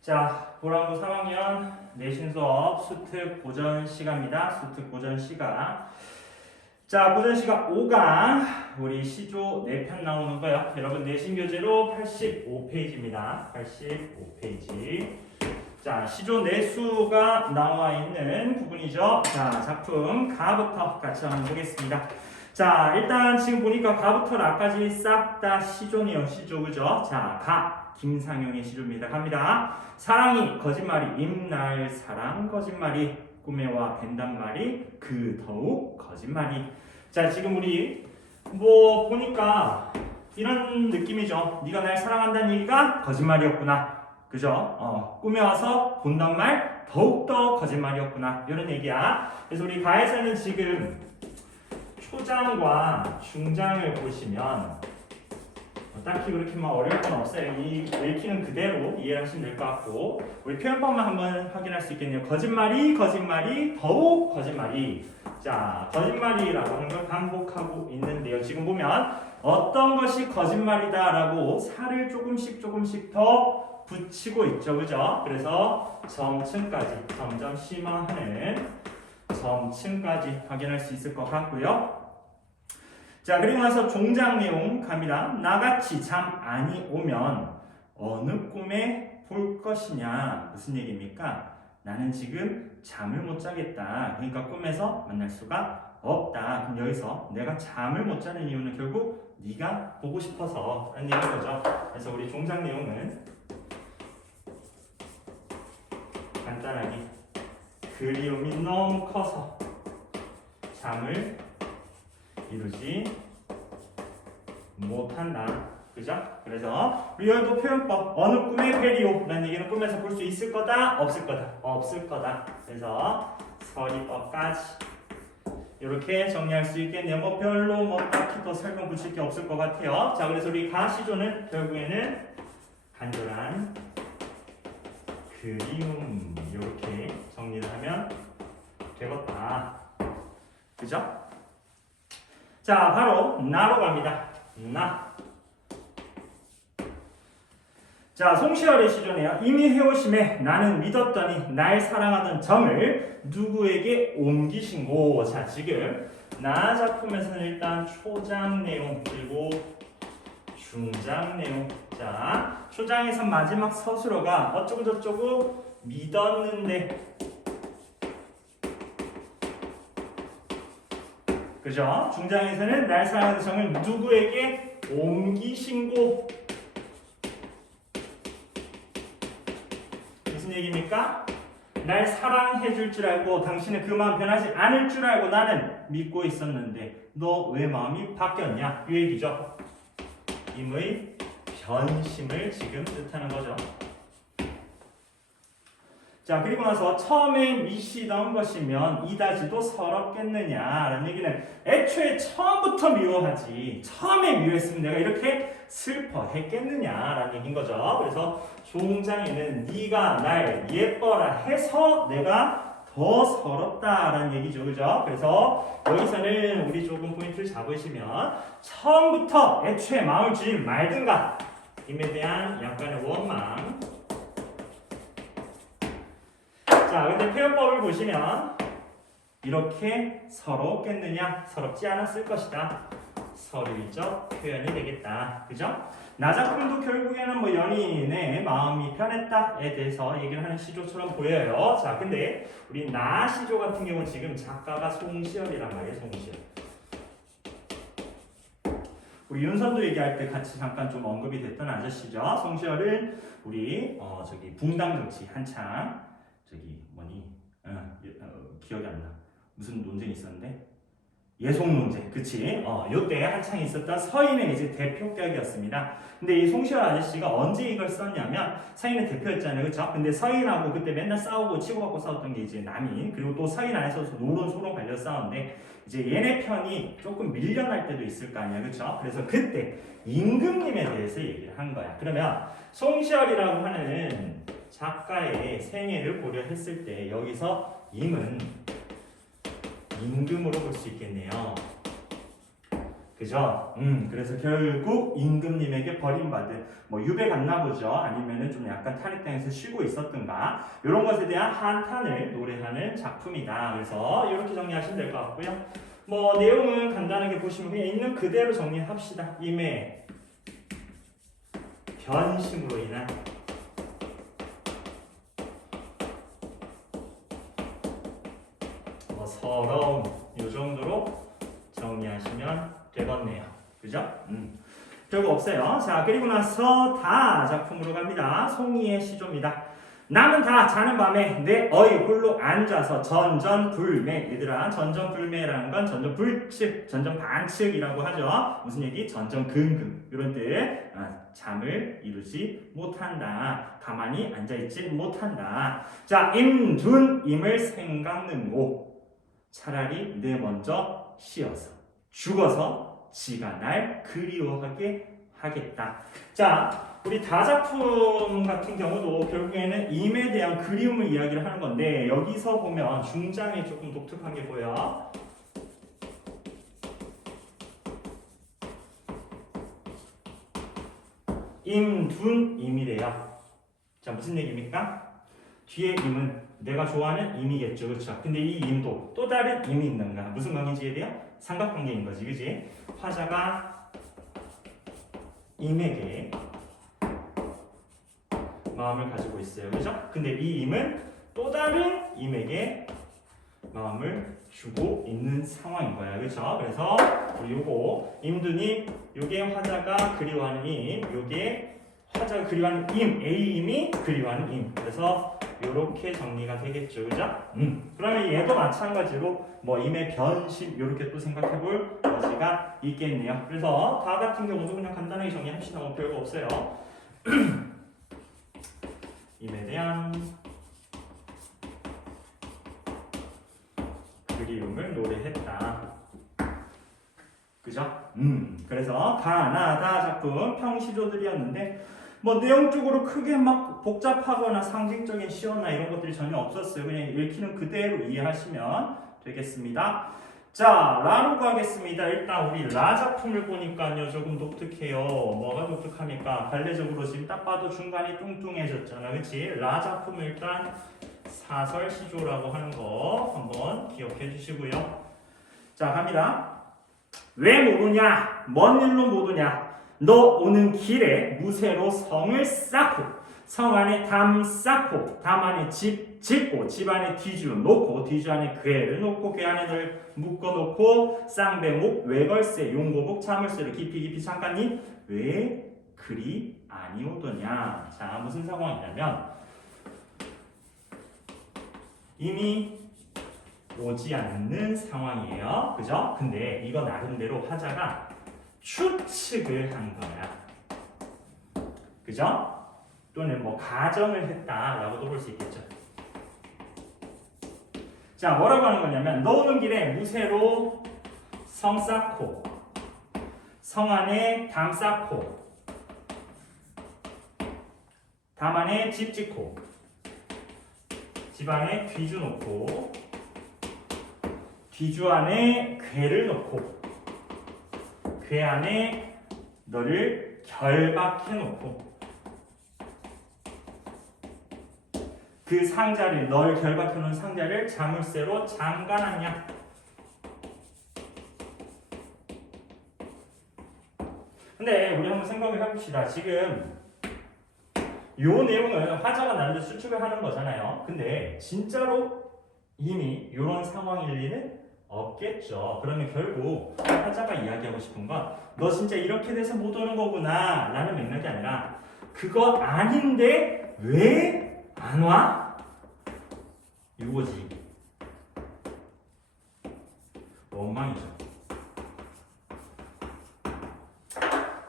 자, 고랑고 3학년 내신 수업 수특 고전 시간입니다. 수특 고전 시간. 자, 고전 시간 5강 우리 시조 4편 나오는 거요. 여러분 내신 교재로 85페이지입니다. 85페이지. 자, 시조 내수가 나와 있는 부분이죠. 자, 작품 가부터 같이 한번 보겠습니다. 자, 일단 지금 보니까 가부터 라까지 싹 다 시조네요. 시조, 그죠? 자, 김상용의 시조입니다. 갑니다. 사랑이 거짓말이 임날 사랑 거짓말이 꿈에와 벤단말이 그 더욱 거짓말이. 자, 지금 우리 뭐 보니까 이런 느낌이죠. 네가 날 사랑한다는 얘기가 거짓말이었구나. 그죠? 꿈에 와서 본단 말 더욱더 거짓말이었구나. 이런 얘기야. 그래서 우리 가에서는 지금 초장과 중장을 보시면 딱히 그렇게 막 어려울 건 없어요. 이 읽기는 그대로 이해하시면 될 것 같고, 우리 표현법만 한번 확인할 수 있겠네요. 거짓말이 더욱 거짓말이. 자, 거짓말이라고 하는 걸 반복하고 있는데요. 지금 보면 어떤 것이 거짓말이다라고 살을 조금씩 더 붙이고 있죠, 그죠? 그래서 점층까지 점점 심화하는 점층까지 확인할 수 있을 것 같고요. 자, 그리고 나서 종장 내용 갑니다. 나같이 잠 아니 오면 어느 꿈에 볼 것이냐. 무슨 얘기입니까? 나는 지금 잠을 못 자겠다. 그러니까 꿈에서 만날 수가 없다. 그럼 여기서 내가 잠을 못 자는 이유는 결국 네가 보고 싶어서 라는 얘기인 거죠. 그래서 우리 종장 내용은 간단하게 그리움이 너무 커서 잠을 이루지 못한다. 그죠? 그래서 리얼도 표현법 어느 꿈의 페리오라는 얘기는 꿈에서 볼 수 있을 거다, 없을 거다, 없을 거다. 그래서 서리법까지 이렇게 정리할 수 있겠네요. 뭐 별로 뭐 딱히 더 설명 붙일 게 없을 것 같아요. 자, 그래서 우리 가시조는 결국에는 간절한 그리움 이렇게 정리를 하면 되겠다. 그죠? 자, 바로 나로 갑니다. 나. 자, 송시열의 시조네요. 이미 해오심에 나는 믿었더니 날 사랑하던 정을 누구에게 옮기신고. 자, 지금 나 작품에서는 일단 초장 내용 그리고 중장 내용. 자, 초장에서 마지막 서술어가 어쩌고 저쩌고 믿었는데, 그죠? 중장에서는 날 사랑하는 정을 누구에게 옮기신고. 무슨 얘기입니까? 날 사랑해 줄 줄 알고 당신은 그 마음 변하지 않을 줄 알고 나는 믿고 있었는데 너 왜 마음이 바뀌었냐? 이 얘기죠. 임의 변심을 지금 뜻하는 거죠. 자, 그리고 나서 처음에 미시던 것이면 이다지도 서럽겠느냐라는 얘기는 애초에 처음부터 미워하지 처음에 미워했으면 내가 이렇게 슬퍼했겠느냐라는 얘기인 거죠. 그래서 종장에는 네가 날 예뻐라 해서 내가 더 서럽다라는 얘기죠. 그죠? 그래서 여기서는 우리 조금 포인트를 잡으시면 처음부터 애초에 마음을 주지 말든가 임에 대한 약간의 원망. 자, 근데 표현법을 보시면 이렇게 서럽겠느냐? 서럽지 않았을 것이다. 서류적 표현이 되겠다. 그죠? 나 작품도 결국에는 뭐 연인의 마음이 편했다에 대해서 얘기를 하는 시조처럼 보여요. 자, 근데 우리 나 시조 같은 경우는 지금 작가가 송시열이란 말이에요. 송시열. 우리 윤선도 얘기할 때 같이 잠깐 좀 언급이 됐던 아저씨죠. 송시열은 우리 붕당 정치 한창 기억이 안 나. 무슨 논쟁이 있었는데? 예송 논쟁, 그치? 요때 한창 있었던 서인의 이제 대표격이었습니다. 근데 이 송시열 아저씨가 언제 이걸 썼냐면 서인의 대표였잖아요, 그쵸? 근데 서인하고 그때 맨날 싸우고 치고받고 싸웠던 게 이제 남인, 그리고 또 서인 안에서 노론소론 갈려 싸웠는데 이제 얘네 편이 조금 밀려날 때도 있을 거 아니야, 그쵸? 그래서 그때 임금님에 대해서 얘기를 한 거야. 그러면 송시열이라고 하는 작가의 생애를 고려했을 때 여기서 임은 임금으로 볼 수 있겠네요. 그죠? 그래서 결국 임금님에게 버림받은 뭐 유배 갔나 보죠. 아니면은 좀 약간 탈익당해서 쉬고 있었던가 이런 것에 대한 한탄을 노래하는 작품이다. 그래서 이렇게 정리하시면 될 것 같고요. 뭐 내용은 간단하게 보시면 그냥 있는 그대로 정리합시다. 임의 변심으로 인한 뭐 서러움 이 정도로 정리하시면 되겠네요. 그죠? 별거 없어요. 자, 그리고 나서 다 작품으로 갑니다. 송이의 시조입니다. 남은 다 자는 밤에 내 어이 홀로 앉아서 전전불매. 얘들아, 전전불매라는 건 전전불측, 전전반측이라고 하죠. 무슨 얘기? 전전긍긍 이런 뜻. 잠을 이루지 못한다. 가만히 앉아있지 못한다. 자, 임둔 임을 생각는고 차라리 내 먼저 쉬어서 죽어서 지가 날 그리워하게 하겠다. 자, 우리 다작품 같은 경우도 결국에는 임에 대한 그리움을 이야기를 하는 건데 여기서 보면 중장이 조금 독특하게 보여. 임둔 임이래요. 자, 무슨 얘기입니까? 뒤에 임은 내가 좋아하는 임이겠죠. 그렇죠? 근데 이 임도 또 다른 임이 있는가? 무슨 관계인지 이해돼요? 삼각관계인 거지. 그지? 화자가 임에게 마음을 가지고 있어요. 그죠? 근데 이 임은 또 다른 임에게 마음을 주고 있는 상황인 거야. 그렇죠? 그래서 우리 요거 임둔임, 요게 화자가 그리워하는 임, 요게 화자가 그리워하는 임, A임이 그리워하는 임. 그래서 요렇게 정리가 되겠죠. 그죠? 그러면 얘도 마찬가지로 뭐 임의 변심 요렇게 또 생각해 볼 여지가 있겠네요. 그래서 다 같은 경우도 그냥 간단하게 정리합시다. 뭐 별거 없어요. 임에 대한 그리움을 노래했다. 그죠? 그래서 가나다 작품 평시조들이었는데 뭐 내용적으로 크게 막 복잡하거나 상징적인 시어나 이런 것들이 전혀 없었어요. 그냥 읽히는 그대로 이해하시면 되겠습니다. 자, 라로 가겠습니다. 일단 우리 라 작품을 보니까요 조금 독특해요. 뭐가 독특합니까? 관례적으로 지금 딱 봐도 중간이 뚱뚱해졌잖아. 그치? 라 작품을 일단 사설 시조라고 하는 거 한번 기억해 주시고요. 자, 갑니다. 왜 모르냐? 뭔 일로 못 오냐? 너 오는 길에 무쇠로 성을 쌓고 성 안에 담 쌓고 담 안에 집 짓고 집 안에 뒤주 놓고 뒤주 안에 괴를 놓고 괴 안에 널 묶어 놓고 쌍배목 외걸쇠 용고복 자물쇠를 깊이 잠깐니 왜 그리 아니오더냐? 자, 무슨 상황이냐면 이미 오지 않는 상황이에요. 그죠? 근데 이거 나름대로 화자가 추측을 한 거야. 그죠? 또는 뭐 가정을 했다라고도 볼 수 있겠죠. 자, 뭐라고 하는 거냐면 너 오는 길에 무쇠로 성 쌓고 성 안에 담 쌓고 담 안에 집 짓고 집 안에 뒤주 놓고 뒤주 안에 괴를 놓고 괴 안에 너를 결박해 놓고 그 상자를 널 결박해 놓은 상자를 자물쇠로 잠가놨냐? 근데 우리 한번 생각을 해봅시다. 지금 요 내용을 화자가 나름대로 수축을 하는 거잖아요. 근데 진짜로 이미 이런 상황일 리는 없겠죠. 그러면 결국 화자가 이야기하고 싶은 건 너 진짜 이렇게 돼서 못 오는 거구나 라는 맥락이 아니라 그거 아닌데 왜 안 와? 이거지. 원망이죠.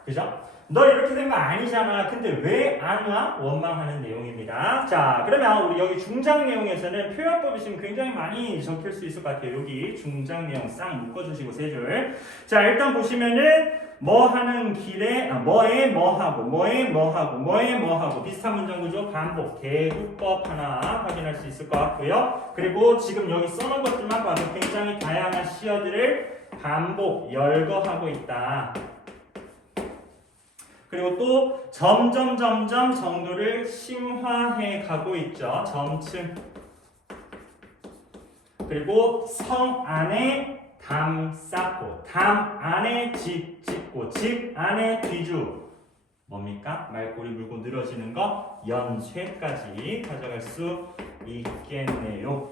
그죠? 너 이렇게 된 거 아니잖아. 근데 왜 안 와? 원망하는 내용입니다. 자, 그러면 우리 여기 중장 내용에서는 표현법이 지금 굉장히 많이 적힐 수 있을 것 같아요. 여기 중장 내용 싹 묶어주시고 세 줄. 자, 일단 보시면은 뭐 하는 길에 뭐에 뭐 하고 뭐에 뭐 하고 뭐에 뭐 하고 비슷한 문장 구조 반복 대구법 하나 확인할 수 있을 것 같고요. 그리고 지금 여기 써놓은 것들만 봐도 굉장히 다양한 시어들을 반복, 열거하고 있다. 그리고 또 점점 정도를 심화해 가고 있죠. 점층. 그리고 성 안에 담 쌓고, 담 안에 집 짓고, 집 안에 뒤주. 뭡니까? 말꼬리 물고 늘어지는 거 연쇄까지 가져갈 수 있겠네요.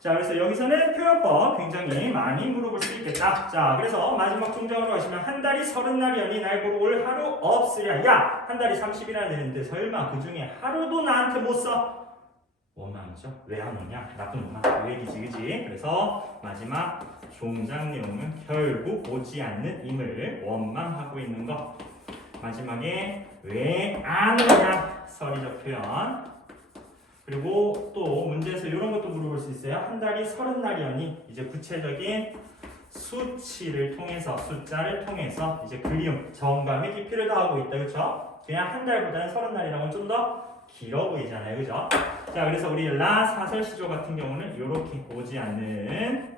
자, 그래서 여기서는 표현법 굉장히 많이 물어볼 수 있겠다. 자, 그래서 마지막 중장으로 가시면 한 달이 30날이니 날 보러 올 하루 없으랴. 야, 한 달이 30이나 되는데 설마 그 중에 하루도 나한테 못 써? 원망이죠. 왜 안 오냐? 나쁜 놈아. 그 얘기지, 그지? 그래서 마지막 종장 내용은 결국 오지 않는 임을 원망하고 있는 거. 마지막에 왜 안 오냐? 서리적 표현. 그리고 또 문제에서 이런 것도 물어볼 수 있어요. 한 달이 30날이니 이제 구체적인 수치를 통해서, 숫자를 통해서 이제 그리움, 정감의 깊이를 더하고 있다. 그렇죠? 그냥 한 달보다는 30날이라고 좀 더 길어 보이잖아요. 그죠? 자, 그래서 우리 라 사설시조 같은 경우는 이렇게 오지 않는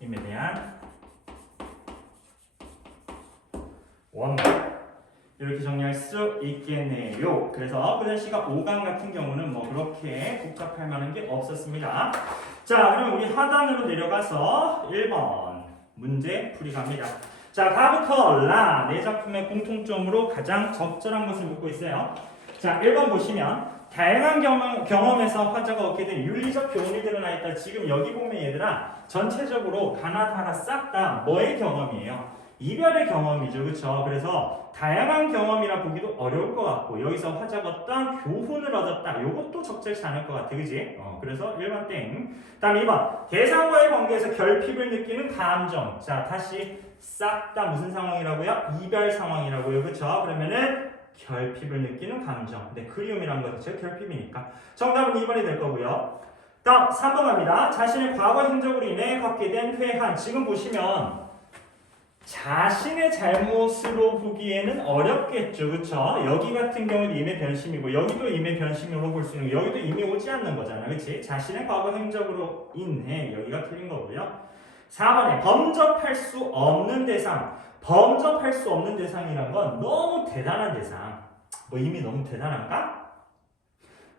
힘에 대한 원망. 이렇게 정리할 수 있겠네요. 그래서 고전시가 5강 같은 경우는 뭐 그렇게 복잡할 만한 게 없었습니다. 자, 그럼 우리 하단으로 내려가서 1번 문제 풀이 갑니다. 자, 가부터 라, 네 작품의 공통점으로 가장 적절한 것을 묻고 있어요. 자, 1번 보시면 다양한 경험에서 화자가 얻게 된 윤리적 교훈이 드러나 있다. 지금 여기 보면 얘들아, 전체적으로 가나다나 싹 다 뭐의 경험이에요? 이별의 경험이죠. 그렇죠? 그래서 다양한 경험이라 보기도 어려울 것 같고 여기서 화자가 어떤 교훈을 얻었다. 이것도 적절치 않을 것 같아. 그지? 그래서 1번 땡. 다음 2번. 대상과의 관계에서 결핍을 느끼는 감정. 자, 다시 싹 다 무슨 상황이라고요? 이별 상황이라고요. 그렇죠? 그러면은 결핍을 느끼는 감정. 근데 그리움이란 거 자체가 결핍이니까. 정답은 2번이 될 거고요. 다음 3번 갑니다. 자신의 과거 행적으로 인해 갖게 된 회한. 지금 보시면 자신의 잘못으로 보기에는 어렵겠죠. 그쵸? 여기 같은 경우는 임의 변심이고 여기도 임의 변심으로 볼 수 있는 거. 여기도 임이 오지 않는 거잖아. 그치? 자신의 과거 행적으로 인해 여기가 틀린 거고요. 4번에 범접할 수 없는 대상. 범접할 수 없는 대상이란 건 너무 대단한 대상. 뭐 이미 너무 대단한가?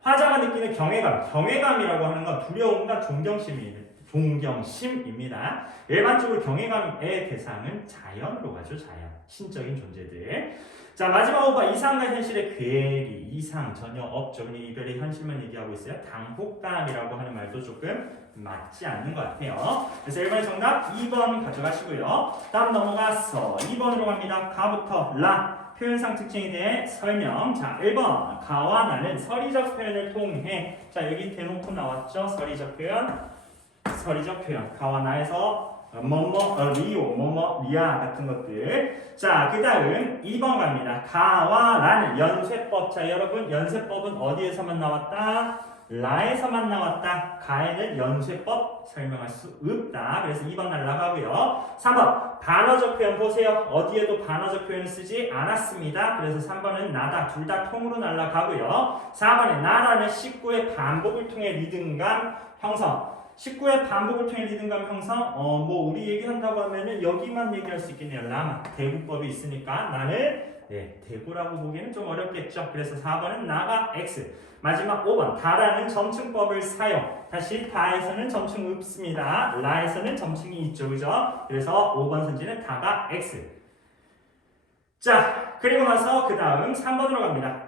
화자가 느끼는 경외감. 경외감이라고 하는 건 두려움과 존경심입니다. 일반적으로 경외감의 대상은 자연으로 가죠. 자연. 신적인 존재들. 자, 마지막 5번. 이상과 현실의 괴리. 이상 전혀 없죠. 그냥 이별의 현실만 얘기하고 있어요. 당혹감이라고 하는 말도 조금 맞지 않는 것 같아요. 그래서 1번의 정답 2번 가져가시고요. 다음 넘어가서 2번으로 갑니다. 가부터 라. 표현상 특징에 대해 설명. 자, 1번. 가와 나는 서리적 표현을 통해. 자, 여기 대놓고 나왔죠. 서리적 표현. 서리적 표현. 가와 나에서 뭐뭐 리오, 뭐뭐 리아 같은 것들. 자, 그 다음 2번 갑니다. 가와 라는 연쇄법. 자, 여러분 연쇄법은 어디에서만 나왔다? 라에서만 나왔다. 가에는 연쇄법 설명할 수 없다. 그래서 2번 날라가고요. 3번 반어적 표현 보세요. 어디에도 반어적 표현을 쓰지 않았습니다. 그래서 3번은 나다. 둘 다 통으로 날라가고요. 4번에 나라는 식구의 반복을 통해 리듬감 형성. 식구의 반복을 통해 리듬감 형성. 뭐 우리 얘기한다고 하면은 여기만 얘기할 수 있겠네요. 라마 대구법이 있으니까 나는 대구라고 보기에는 좀 어렵겠죠. 그래서 4번은 나가 X. 마지막 5번 다라는 점층법을 사용. 다시 다에서는 점층 없습니다. 라에서는 점층이 있죠. 그죠? 그래서 5번 선지는 다가 X. 자, 그리고 나서 그 다음 3번으로 갑니다.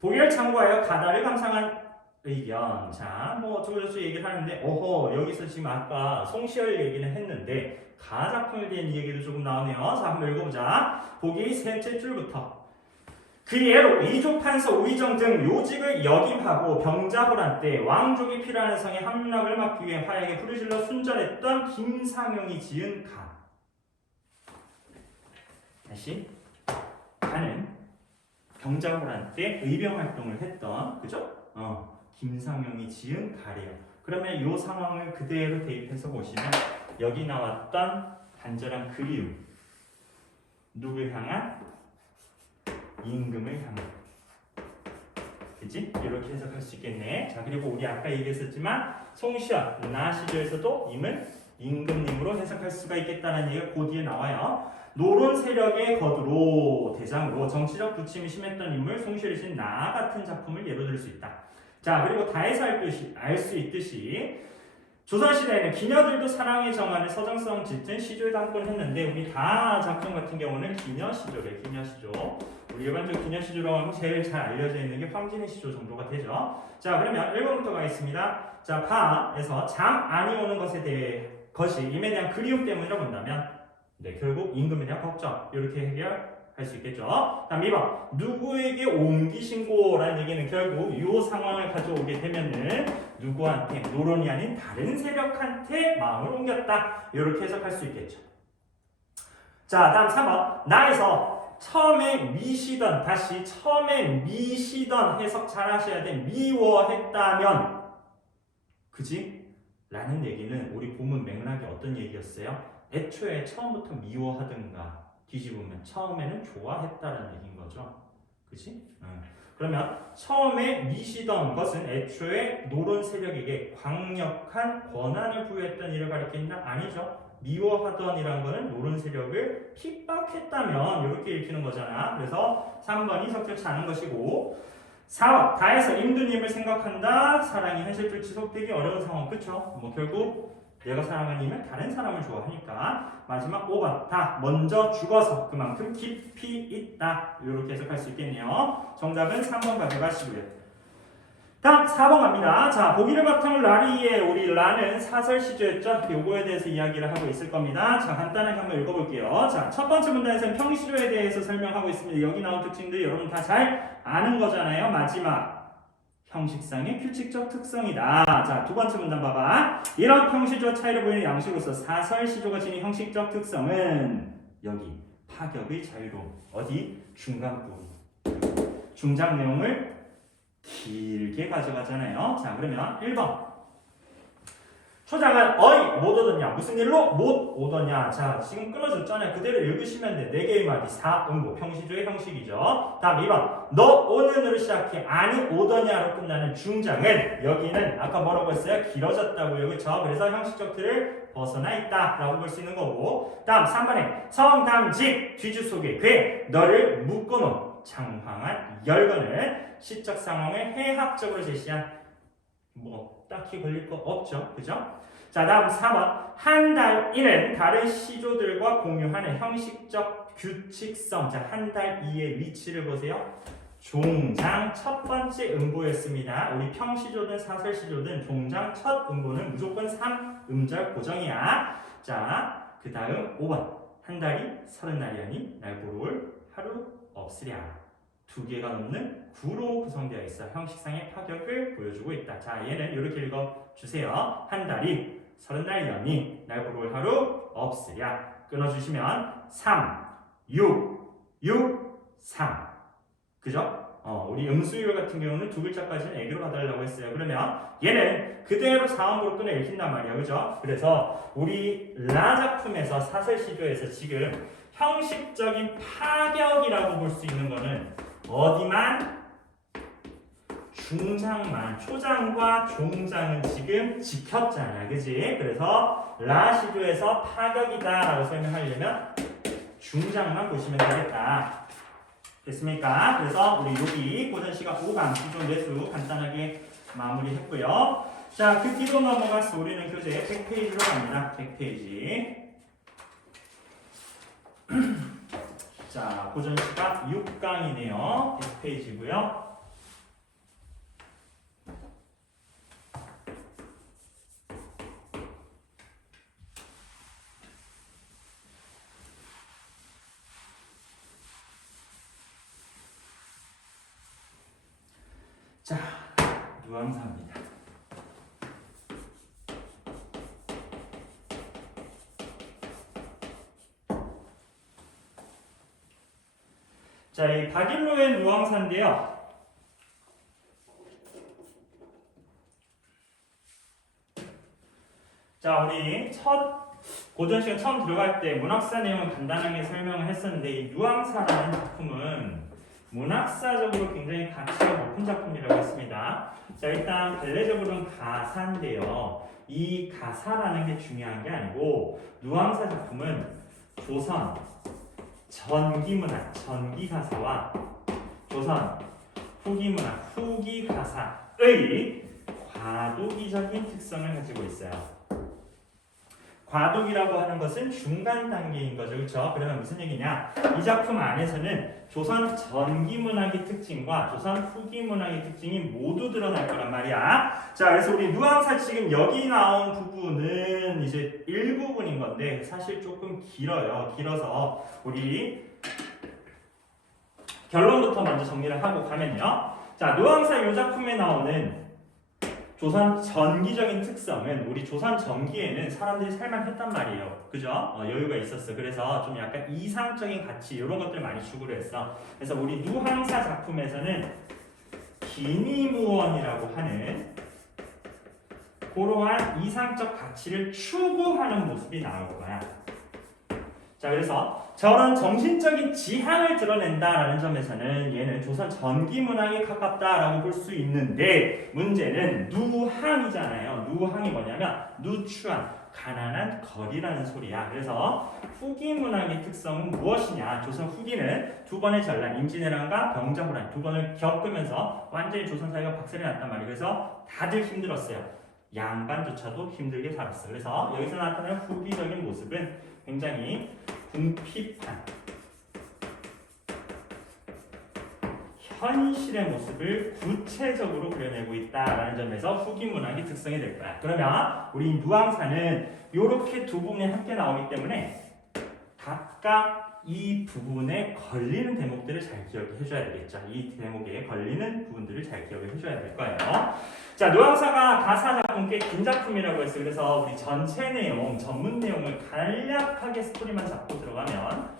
보기를 참고하여 가다를 감상한 의견. 자, 뭐 어쩌고저쩌고 얘기를 하는데 여기서 지금 아까 송시열 얘기는 했는데 가 작품에 대한 얘기도 조금 나오네요. 자, 한번 읽어보자. 보기 셋째 줄부터. 그 예로 이조 판서 우의정 등 요직을 역임하고 병자호란 때 왕족이 필요한 성의 함락을 막기 위해 화약에 불을 질러 순절했던 김상용이 지은 가. 다시 가는 병자호란 때 의병 활동을 했던, 그죠? 김상용이 지은 가래요. 그러면 이 상황을 그대로 대입해서 보시면 여기 나왔던 간절한 그리움. 누굴 향한? 임금을 향한. 그지? 이렇게 해석할 수 있겠네. 자, 그리고 우리 아까 얘기했었지만 송시현, 나 시조에서도 임을 임금님으로 해석할 수가 있겠다는 얘기가 그 뒤에 나와요. 노론 세력의 거두로 대장으로 정치적 부침이 심했던 인물 송시현이 신 나 같은 작품을 예로 들 수 있다. 자, 그리고 다해서 알 수 있듯이 조선시대에는 기녀들도 사랑의 정안에 서정성 짙은 시조에 담곤 했는데 우리 다 작품 같은 경우는 기녀시조래. 기녀시조. 우리 일반적으로 기녀시조라고 하면 제일 잘 알려져 있는 게 황진의 시조 정도가 되죠. 자, 그러면 1번부터 가겠습니다. 자, 파에서 잠 안이 오는 것에 대해 것이 임에 대한 그리움 때문이라 본다면 네, 결국 임금에 대한 걱정 이렇게 해결할 수 있겠죠. 다음 2번 누구에게 옮기신고라는 얘기는 결국 이 상황을 가져오게 되면은 누구한테 노론이 아닌 다른 세력한테 마음을 옮겼다 이렇게 해석할 수 있겠죠. 자, 다음 3번 나에서 처음에 미시던 다시 처음에 미시던 해석 잘 하셔야 돼. 미워했다면 그지? 라는 얘기는 우리 본문 맥락이 어떤 얘기였어요? 애초에 처음부터 미워하든가 뒤집으면 처음에는 좋아했다라는 얘기인 거죠. 그치? 그러면 처음에 미시던 것은 애초에 노론 세력에게 강력한 권한을 부여했던 일을 가리킨다? 아니죠. 미워하던이란 거는 노론 세력을 핍박했다면 이렇게 읽히는 거잖아. 그래서 3번이 적절치 않은 것이고 4번 다해서 임두님을 생각한다. 사랑이 현실적으로 지속되기 어려운 상황. 그쵸? 뭐 결국 내가 사랑하는 님은 다른 사람을 좋아하니까. 마지막 5번 다 먼저 죽어서 그만큼 깊이 있다. 이렇게 해석할 수 있겠네요. 정답은 3번 가져가시고요. 다음 4번 갑니다. 자, 보기를 바탕으로 라리의 우리 라는 사설 시조였죠. 요거에 대해서 이야기를 하고 있을 겁니다. 자, 간단하게 한번 읽어볼게요. 자, 첫 번째 문단에서는 평시조에 대해서 설명하고 있습니다. 여기 나온 특징들 여러분 다 잘 아는 거잖아요. 마지막 형식상의 규칙적 특성이다. 자, 두 번째 문단 봐봐. 이런 평시조 차이를 보이는 양식으로서 사설 시조가 지닌 형식적 특성은 여기 파격의 자유로움. 어디? 중간부. 중장 내용을 길게 가져가잖아요. 자, 그러면 1번. 초장은 어이 못 얻었냐? 무슨 일로 못 얻었냐? 자, 지금 끊어줬잖아요. 그대로 읽으시면 돼. 4개의 마디 4음보 평시조의 형식이죠. 다음 2번. 너 오는으로 시작해 아니 오더냐로 끝나는 중장은 여기는 아까 뭐라고 했어요? 길어졌다고요. 그렇죠? 그래서 형식적 틀을 벗어나 있다라고 볼 수 있는 거고. 다음 3번에 성담직 뒤주 속에 괴 너를 묶어놓은 장황한 열건을 시적 상황을 해학적으로 제시한 뭐 딱히 걸릴 거 없죠. 그죠? 자, 다음 4번. 한 달 이는 다른 시조들과 공유하는 형식적 규칙성. 자, 한 달 이의 위치를 보세요. 종장 첫 번째 음보였습니다. 우리 평시조든 사설시조든 종장 첫 음보는 무조건 3음절 고정이야. 자, 그 다음 5번. 한 달이 30날이니 날 보러 올 하루 없으랴. 2개가 넘는 구로 구성되어 있어 형식상의 파격을 보여주고 있다. 자, 얘는 이렇게 읽어주세요. 한 달이 30날이니 날 보러 올 하루 없으랴. 끊어주시면 3, 6, 3. 그죠? 우리 음수율 같은 경우는 2글자까지는 애교로 가달라고 했어요. 그러면 얘는 그대로 4음으로 끊어 읽힌단 말이야. 그죠? 그래서 우리 라 작품에서 사설시조에서 지금 형식적인 파격이라고 볼 수 있는 거는 어디만? 중장만. 초장과 종장은 지금 지켰잖아. 그지? 그래서 라 시조에서 파격이다 라고 설명하려면 중장만 보시면 되겠다. 됐습니까? 그래서 우리 여기 고전시가 5강 기존 내수 간단하게 마무리했고요. 자, 그 뒤로 넘어가서 우리는 교재 100페이지로 갑니다. 100페이지. 자, 고전시가 6강이네요. 100페이지고요. 자, 유황사입니다. 자, 이 박일로의 누황사인데요. 자, 우리 첫 고전 시간 처음 들어갈 때 문학사 내용을 간단하게 설명을 했었는데 이 유황사라는 작품은 문학사적으로 굉장히 가치가 높은 작품이라고 했습니다. 자, 일단 벨레저블은 가사인데요. 이 가사라는 게 중요한 게 아니고 누앙사 작품은 조선 전기문학 전기가사와 조선 후기문학 후기가사의 과도기적인 특성을 가지고 있어요. 과도기라고 하는 것은 중간 단계인 거죠. 그렇죠? 그러면 무슨 얘기냐? 이 작품 안에서는 조선 전기문학의 특징과 조선 후기문학의 특징이 모두 드러날 거란 말이야. 자, 그래서 우리 누앙사 지금 여기 나온 부분은 이제 일부분인 건데 사실 조금 길어요. 길어서 우리 결론부터 먼저 정리를 하고 가면요. 자, 누앙사 이 작품에 나오는 조선 전기적인 특성은 우리 조선 전기에는 사람들이 살만했단 말이에요. 그죠? 여유가 있었어. 그래서 좀 약간 이상적인 가치 이런 것들 많이 추구를 했어. 그래서 우리 누항사 작품에서는 기니무원이라고 하는 그러한 이상적 가치를 추구하는 모습이 나올 거야. 자, 그래서 저런 정신적인 지향을 드러낸다라는 점에서는 얘는 조선 전기문학에 가깝다라고 볼 수 있는데 문제는 누항이잖아요. 누항이 뭐냐면 누추한 가난한 거리라는 소리야. 그래서 후기문학의 특성은 무엇이냐? 조선 후기는 두 번의 전란 임진왜란과 병자호란 두 번을 겪으면서 완전히 조선 사회가 박살이 났단 말이에요. 그래서 다들 힘들었어요. 양반조차도 힘들게 살았어. 그래서 여기서 나타나는 후기적인 모습은 굉장히 궁핍한 현실의 모습을 구체적으로 그려내고 있다라는 점에서 후기 문학이 특성이 될 거야. 그러면 우리 누앙사는 이렇게 두 부분이 함께 나오기 때문에 각각 이 부분에 걸리는 대목들을 잘 기억해 줘야 되겠죠. 이 대목에 걸리는 부분들을 잘 기억을 해줘야 될 거예요. 자, 누앙사가 가사 작품 꽤 긴 작품이라고 했어요. 그래서 우리 전체 내용, 전문 내용을 간략하게 스토리만 잡고 들어가면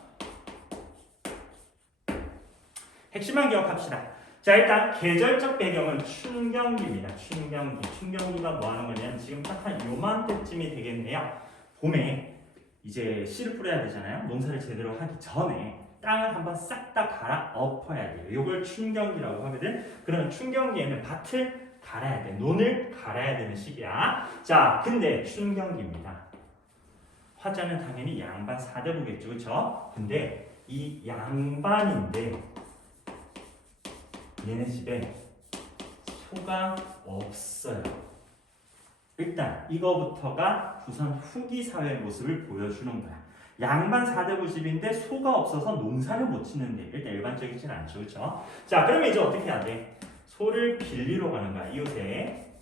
핵심만 기억합시다. 자, 일단 계절적 배경은 춘경기입니다. 춘경기가 뭐 하는 거냐면 지금 딱 한 요맘때쯤이 되겠네요. 봄에 이제 씨를 뿌려야 되잖아요. 농사를 제대로 하기 전에 땅을 한번 싹 다 갈아 엎어야 돼요. 이걸 춘경기라고 하거든. 그러면 춘경기에는 밭을 갈아야 돼. 논을 갈아야 되는 시기야. 자, 근데 춘경기입니다. 화자는 당연히 양반 사대부겠죠. 그렇죠? 근데 이 양반인데 얘네 집에 소가 없어요. 일단 이거부터가 조선 후기 사회의 모습을 보여주는 거야. 양반 사대부 집인데 소가 없어서 농사를 못 짓는데 일단 일반적이진 않죠. 그렇죠? 자, 그러면 이제 어떻게 해야 돼? 소를 빌리러 가는 거야. 이웃에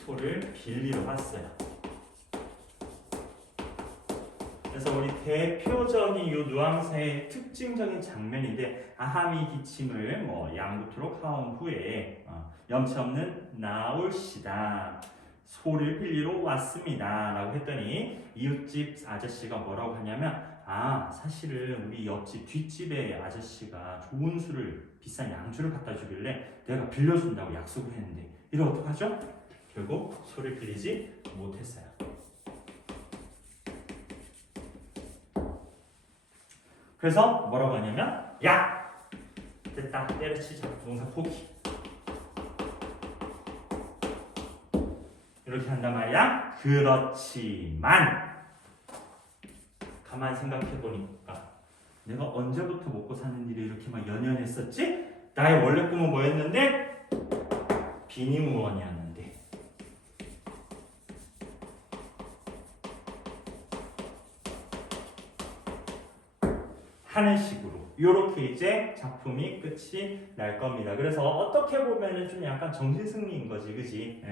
소를 빌리러 갔어요. 그래서 우리 대표적인 이 누앙사의 특징적인 장면인데 아함이 기침을 양부토록 하온 후에 염치 없는 나올시다. 소를 빌리러 왔습니다. 라고 했더니 이웃집 아저씨가 뭐라고 하냐면 사실은 우리 옆집 뒷집의 아저씨가 좋은 술을 비싼 양주를 갖다 주길래 내가 빌려준다고 약속을 했는데 이러 어떡하죠? 결국 소를 빌리지 못했어요. 그래서 뭐라고 하냐면 야! 됐다 때려치자 농사 포기 이렇게 한단 말이야. 그렇지만 가만히 생각해보니까 내가 언제부터 먹고 사는 일이 이렇게 막 연연했었지? 나의 원래 꿈은 뭐였는데? 비니무원이었는데 하는 식으로 이렇게 이제 작품이 끝이 날 겁니다. 그래서 어떻게 보면은 좀 약간 정신승리인 거지, 그지?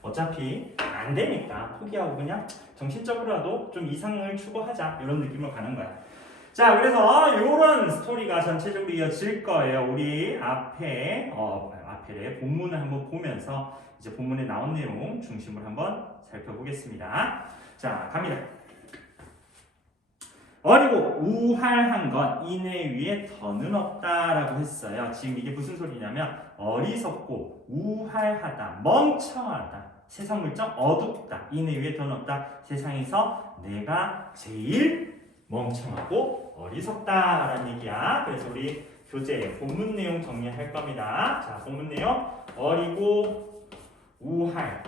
어차피 안 되니까 포기하고 그냥 정신적으로라도 좀 이상을 추구하자 이런 느낌으로 가는 거야. 자, 그래서 이런 스토리가 전체적으로 이어질 거예요. 우리 앞에 본문을 한번 보면서 이제 본문에 나온 내용 중심으로 한번 살펴보겠습니다. 자, 갑니다. 어리고 우활한 것 이내 위에 더는 없다라고 했어요. 지금 이게 무슨 소리냐면 어리석고 우활하다, 멍청하다, 세상 물정 어둡다, 이내 위에 더는 없다. 세상에서 내가 제일 멍청하고 어리석다라는 얘기야. 그래서 우리 교재 본문 내용 정리할 겁니다. 자, 본문 내용 어리고 우할.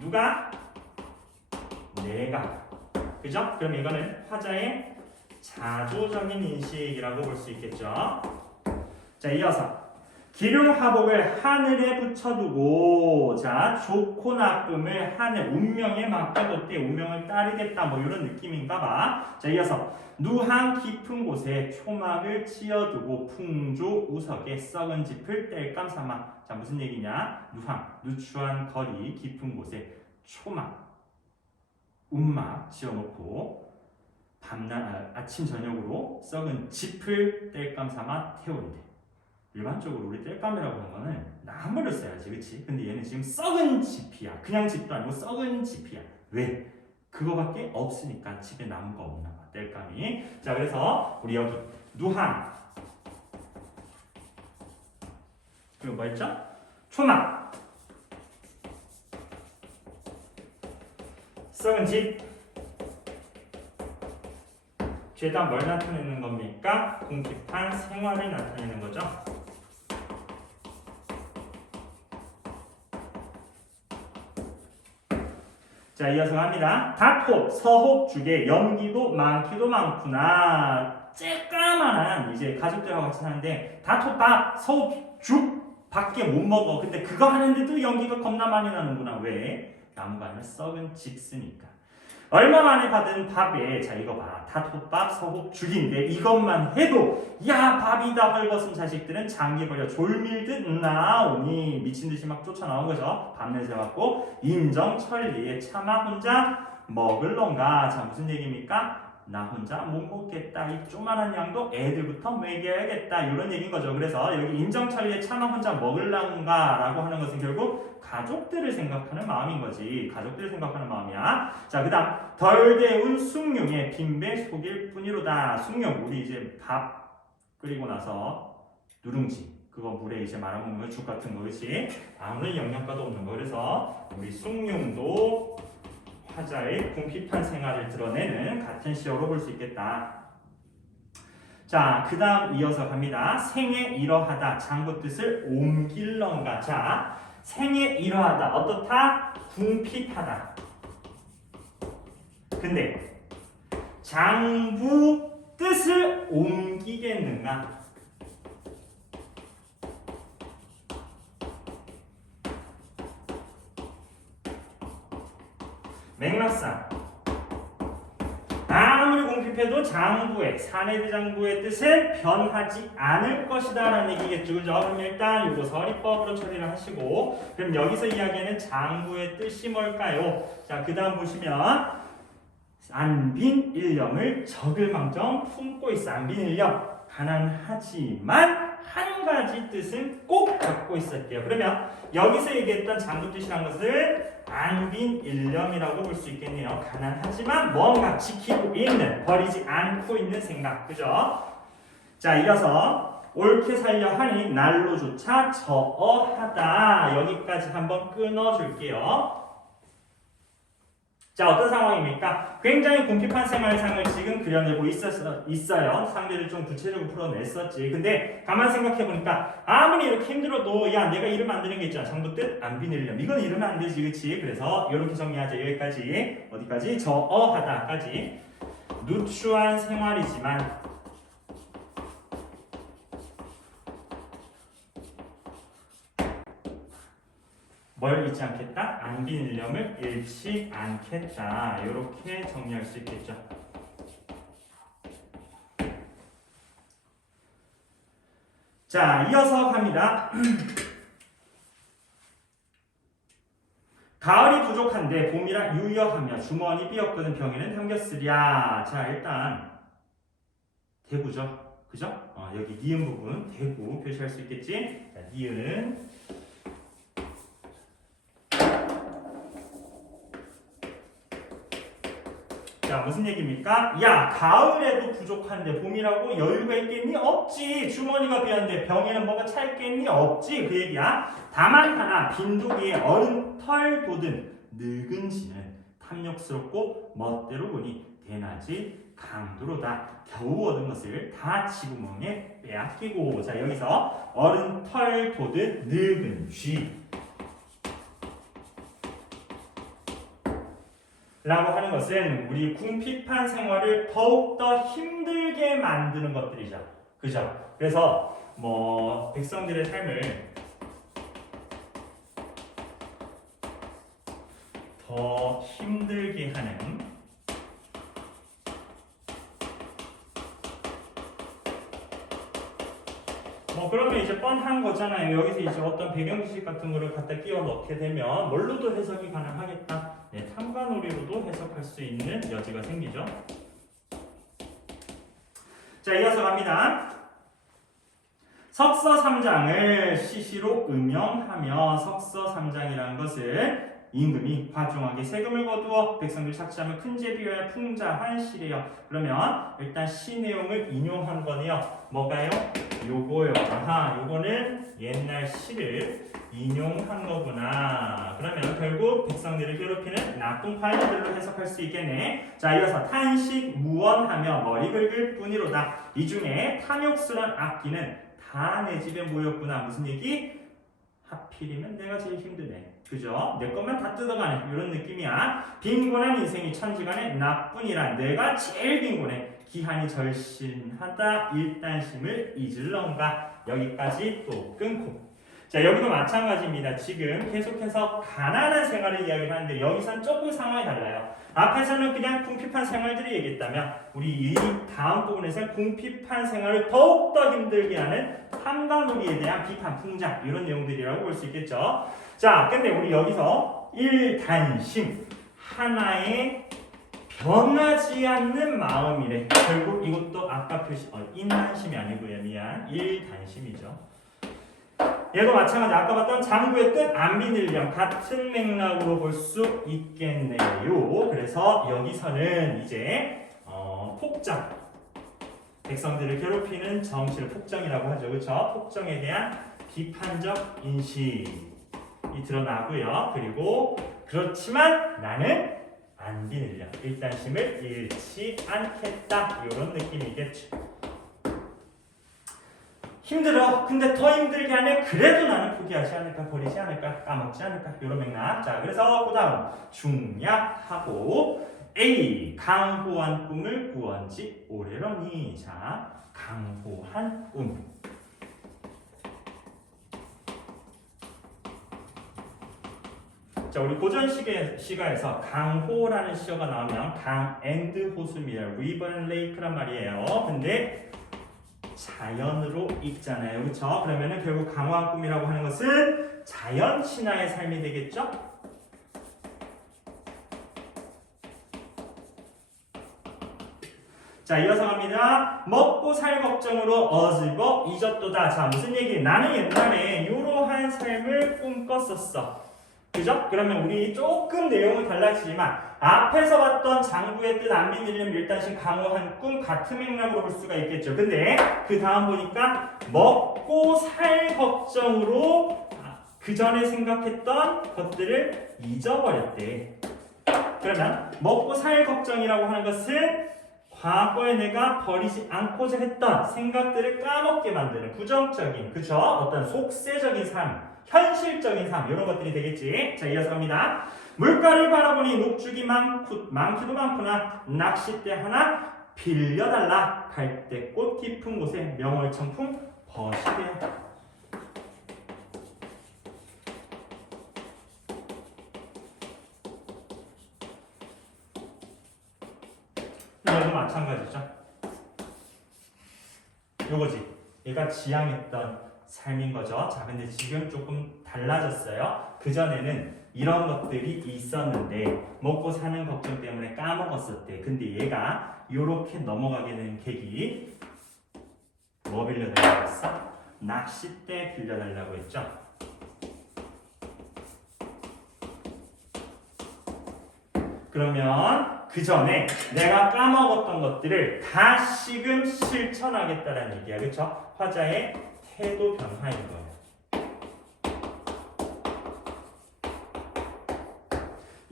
누가? 내가. 그죠? 그럼 이거는 화자의 자조적인 인식이라고 볼 수 있겠죠. 자, 이어서 기륭하복을 하늘에 붙여두고, 자, 좋고 나쁨을 하늘 운명에 맡겨뒀대. 운명을 따르겠다, 뭐 이런 느낌인가봐. 자, 이어서 누한 깊은 곳에 초막을 치어두고 풍조 우석에 썩은 짚을 땔감 삼아. 자, 무슨 얘기냐? 누추한 거리 깊은 곳에 초막, 움막 지어놓고 아침 저녁으로 썩은 짚을 땔감 삼아 태운대. 일반적으로 우리 땔감이라고 하는 거는 나무를 써야지, 그치? 근데 얘는 지금 썩은 짚이야. 그냥 짚도 아니고 썩은 짚이야. 왜? 그거밖에 없으니까 집에 나무가 없나 봐, 땔감이. 자, 그래서 우리 여기 누한, 그리고 뭐 했죠? 초막, 썩은 짚. 죄다 뭘 나타내는 겁니까? 궁핍한 생활을 나타내는 거죠. 자, 이어서 갑니다. 다톱, 서홉 죽에 연기도 많기도 많구나. 쬐까만한 이제 가족들하고 같이 사는데 다톱밥, 서홉 죽 밖에 못 먹어. 근데 그거 하는데도 연기가 겁나 많이 나는구나. 왜? 나무가 아니라 썩은 집 쓰니까. 얼마 만에 받은 밥에, 자 이거 봐, 다톱밥, 서홉 죽인데 이것만 해도 야 밥이다 헐벗은 자식들은 장기 벌려 졸밀듯 나오니 미친듯이 막 쫓아나온 거죠. 밥 냄새 맡고 인정천리에 차마 혼자 먹을런가. 자, 무슨 얘기입니까? 나 혼자 못 먹겠다. 이 조그만한 양도 애들부터 먹여야겠다. 이런 얘기인 거죠. 그래서 여기 인정천리에 차마 혼자 먹을런가 라고 하는 것은 결국 가족들을 생각하는 마음인 거지. 가족들을 생각하는 마음이야. 자, 그 다음 덜 데운 숭늉에 빈배 속일 뿐이로다. 숭늉, 우리 이제 밥 끓이고 나서 누룽지, 그거 물에 이제 말아먹는 죽 같은 거, 그렇지? 아무런 영양가도 없는 거. 그래서 우리 숭늉도 화자의 궁핍한 생활을 드러내는 같은 시어로 볼 수 있겠다. 자, 그 다음 이어서 갑니다. 생에 이러하다, 장구 뜻을 옮길런가. 자, 생에 이러하다, 어떻다? 궁핍하다. 근데 장부 뜻을 옮기겠는가? 맥락상 아무리 궁핍해도 장부의, 사내대장부의 뜻은 변하지 않을 것이다 라는 얘기겠죠. 그죠? 그럼 일단 이거 서리법으로 처리를 하시고, 그럼 여기서 이야기하는 장부의 뜻이 뭘까요? 자, 그 다음 보시면 안빈 일념을 적을망정 품고 있어. 안빈 일념, 가난하지만 한 가지 뜻은 꼭 갖고 있었대요. 그러면 여기서 얘기했던 장부 뜻이란 것을 안빈 일념이라고 볼 수 있겠네요. 가난하지만 뭔가 지키고 있는, 버리지 않고 있는 생각. 그죠? 자, 이어서 옳게 살려 하니 날로조차 저어하다. 여기까지 한번 끊어줄게요. 자, 어떤 상황입니까? 굉장히 궁핍한 생활상을 지금 그려내고 있어요. 상대를 좀 구체적으로 풀어냈었지. 근데 가만 생각해보니까 아무리 이렇게 힘들어도 야, 내가 이러면 안 되는 게 있잖아. 장부뜻 안빈 일념. 이건 이러면 안 되지, 그치? 그래서 이렇게 정리하자. 여기까지. 어디까지? 저어하다까지. 누추한 생활이지만 뭘 잃지 않겠다? 안빈 일념을 잃지 않겠다. 이렇게 정리할 수 있겠죠. 자, 이어서 갑니다. 가을이 부족한데 봄이라 유여하며 주머니 비었거든 병에는 담겼으랴. 자, 일단 대구죠. 그죠? 여기 니은 부분 대구 표시할 수 있겠지? 자, 니은은 자, 무슨 얘기입니까? 야, 가을에도 부족한데 봄이라고 여유가 있겠니? 없지. 주머니가 비었는데 병에는 뭐가 차 있겠니? 없지. 그 얘기야. 다만 하나 빈도기에 얼음 털 돋은 늙은지는 탐욕스럽고 멋대로 보니 대낮이 강도로다. 겨우 얻은 것을 다 지구멍에 빼앗기고. 자, 여기서 어른 털 돋은 늙은 쥐 라고 하는 것은 우리 궁핍한 생활을 더욱더 힘들게 만드는 것들이죠. 그죠? 그래서 뭐 백성들의 삶을 더 힘들게 하는 그러면 이제 뻔한 거잖아요. 여기서 이제 어떤 배경 지식 같은 거를 갖다 끼워 넣게 되면 뭘로도 해석이 가능하겠다. 네, 탐관오리로도 해석할 수 있는 여지가 생기죠. 자, 이어서 갑니다. 석서 3장을 시시로 음영하며 석서 3장이라는 것은 임금이 과중하게 세금을 거두어 백성들 착취하며 큰 제비여야 풍자한 시래요. 그러면 일단 시 내용을 인용한 거네요. 뭐가요? 요거요. 아하, 요거는 옛날 시를 인용한 거구나. 그러면 결국 백성들을 괴롭히는 나쁜 관리들로 해석할 수 있겠네. 자, 이어서 탄식 무언하며 머리 긁을 뿐이로다. 이 중에 탐욕스러운 악기는 다 내 집에 모였구나. 무슨 얘기? 하필이면 내가 제일 힘드네. 그죠? 내 것만 다 뜯어가네. 이런 느낌이야. 빈곤한 인생이 천지간에 나뿐이라 내가 제일 빈곤해. 기한이 절신하다. 일단심을 잊을런가. 여기까지 또 끊고. 자, 여기도 마찬가지입니다. 지금 계속해서 가난한 생활을 이야기를 하는데 여기서는 조금 상황이 달라요. 앞에서는 그냥 궁핍한 생활들을 얘기했다면 우리 이 다음 부분에서는 궁핍한 생활을 더욱더 힘들게 하는 탐관오리에 대한 비판, 풍자 이런 내용들이라고 볼 수 있겠죠. 자, 근데 우리 여기서 일단심, 하나의 변하지 않는 마음이래. 결국 이것도 아까 표시, 인단심이 아니고요. 미안. 일단심이죠. 얘도 마찬가지 아까 봤던 장구의 뜻 안비늘령 같은 맥락으로 볼 수 있겠네요. 그래서 여기서는 이제 폭정, 백성들을 괴롭히는 정치를 폭정이라고 하죠. 그렇죠? 폭정에 대한 비판적 인식이 드러나고요. 그리고 그렇지만 나는 안비늘령 일단심을 잃지 않겠다. 이런 느낌이겠죠. 힘들어. 근데 더 힘들게 하네. 그래도 나는 포기하지 않을까, 버리지 않을까, 까먹지 않을까. 이런 맥락. 자, 그래서 그 다음 중약하고 A. 강호한 꿈을 꾸언지 오래러니. 자, 강호한 꿈. 자, 우리 고전 시가에서 강호라는 시어가 나오면 강 앤드 호수입니다. 리버 앤 레이크란 말이에요. 근데 자연으로 읽잖아요. 그렇죠? 그러면은 결국 강호한 꿈이라고 하는 것은 자연 신화의 삶이 되겠죠? 자, 이어서 갑니다. 먹고 살 걱정으로 어질버 잊었도다. 자, 무슨 얘기? 나는 옛날에 이러한 삶을 꿈꿨었어. 그죠? 그러면 우리 조금 내용은 달라지지만 앞에서 봤던 장구의 뜻 안비늘령 일단심 강호한 꿈 같은 맥락으로 볼 수가 있겠죠. 근데 그 다음 보니까 먹고 살 걱정으로 그 전에 생각했던 것들을 잊어버렸대. 그러면 먹고 살 걱정이라고 하는 것은 과거에 내가 버리지 않고자 했던 생각들을 까먹게 만드는 부정적인, 그쵸? 어떤 속세적인 삶, 현실적인 삶 이런 것들이 되겠지. 자, 이어서 갑니다. 물가를 바라보니 녹죽이 많기도 많구나. 낚싯대 하나 빌려달라. 갈대꽃 깊은 곳에 명월청풍 버시래. 이것도 마찬가지죠. 요거지. 얘가 지향했던 삶인 거죠. 자, 근데 지금 조금 달라졌어요. 그전에는 이런 것들이 있었는데 먹고 사는 걱정 때문에 까먹었었대. 근데 얘가 요렇게 넘어가게 된 계기, 뭐 빌려달라고 했어? 낚싯대 빌려달라고 했죠. 그러면 그 전에 내가 까먹었던 것들을 다시금 실천하겠다는 얘기야. 그쵸? 화자의 태도 변화인 거예요.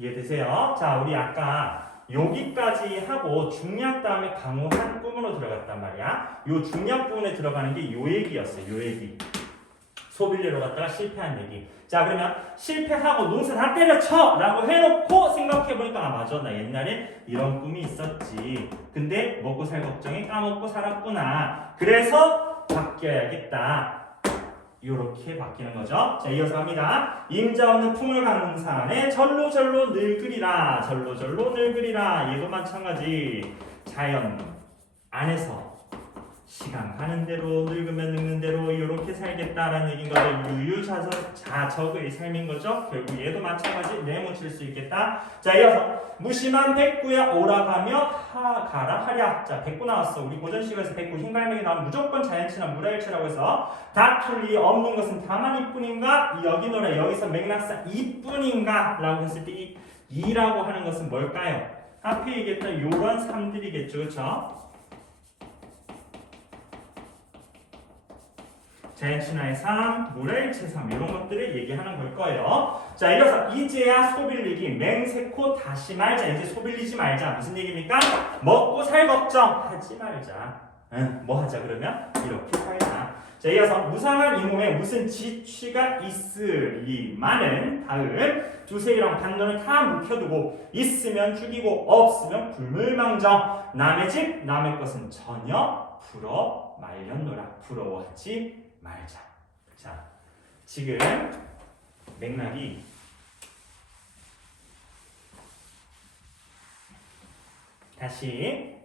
이해되세요? 자, 우리 아까 여기까지 하고 중략 다음에 강우 한 부분으로 들어갔단 말이야. 요 중략 부분에 들어가는 게 요 얘기였어요. 요 얘기. 소빌리로 갔다가 실패한 얘기. 자, 그러면 실패하고 농사 다 때려쳐! 라고 해놓고 생각해보니까, 아, 맞아. 나 옛날에 이런 꿈이 있었지. 근데 먹고 살 걱정에 까먹고 살았구나. 그래서 바뀌어야겠다. 요렇게 바뀌는 거죠. 자, 이어서 갑니다. 임자 없는 품을 강산에 절로절로 늙으리라. 절로절로 늙으리라. 얘도 마찬가지. 자연 안에서 시간 가는 대로 늙으면 늙는 대로 이렇게 살겠다라는 얘기인 거죠. 유유자적의 삶인 거죠. 결국 얘도 마찬가지 내모칠 수 있겠다. 자, 이어서 무심한 백구야 오라가며 가라 하랴. 자, 백구 나왔어. 우리 고전시가에서 백구 흰갈매기 나오면 무조건 자연친화 물화일치라고 해서 다툴 리 없는 것은 다만 이뿐인가? 여기 노래 여기서 맥락상 이뿐인가? 라고 했을 때 이 이라고 하는 것은 뭘까요? 앞에 얘기했던 요런 삶들이겠죠. 그렇죠? 자연친화의 삶, 물화일치의 삶 이런 것들을 얘기하는 걸 거예요. 자, 이어서 이제야 소빌리기 맹세코 다시 말자. 이제 소빌리지 말자. 무슨 얘기입니까? 먹고 살 걱정 하지 말자. 뭐 하자 그러면? 이렇게 살자. 자, 이어서 무상한 이 몸에 무슨 지취가 있으리만은 다음 두세이랑 반론을 다 묵혀두고 있으면 죽이고 없으면 불물망정. 남의 집 남의 것은 전혀 부러 말렸노라. 부러워하지 말자. 자, 지금 맥락이 다시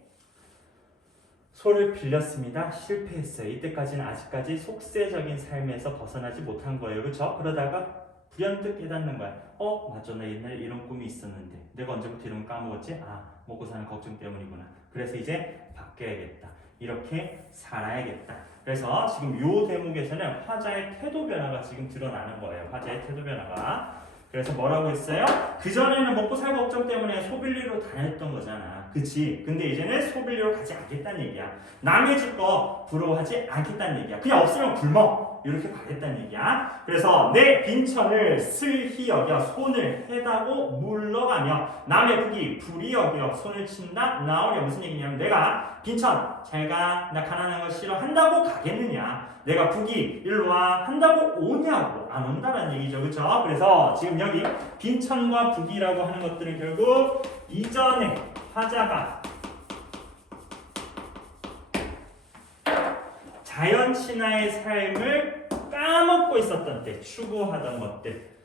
소를 빌렸습니다. 실패했어요. 이때까지는 아직까지 속세적인 삶에서 벗어나지 못한 거예요. 그렇죠? 그러다가 불현듯 깨닫는 거야. 맞아. 나 옛날에 이런 꿈이 있었는데 내가 언제부터 이런 거 까먹었지? 아, 먹고 사는 걱정 때문이구나. 그래서 이제 바뀌어야겠다. 이렇게 살아야겠다. 그래서 지금 요 대목에서는 화자의 태도 변화가 지금 드러나는 거예요. 화자의 태도 변화가. 그래서 뭐라고 했어요? 그전에는 먹고 살 걱정 때문에 소빌리로 다녔던 거잖아. 그치? 근데 이제는 소빌리로 가지 않겠다는 얘기야. 남의 집 거 부러워하지 않겠다는 얘기야. 그냥 없으면 굶어. 이렇게 가겠다는 얘기야. 그래서 내 빈천을 슬히 여겨 손을 해다고 물러가며 남의 북이 불이 여겨 손을 친다 나오랴. 무슨 얘기냐면 내가 빈천 잘가 나 가난한 거 싫어한다고 가겠느냐. 내가 북이 일로 와 한다고 오냐고 안 온다는 얘기죠. 그렇죠? 그래서 지금 여기 빈천과 북이라고 하는 것들은 결국 이전에 화자가 자연친화의 삶을 까먹고 있었던 때 추구하던 것들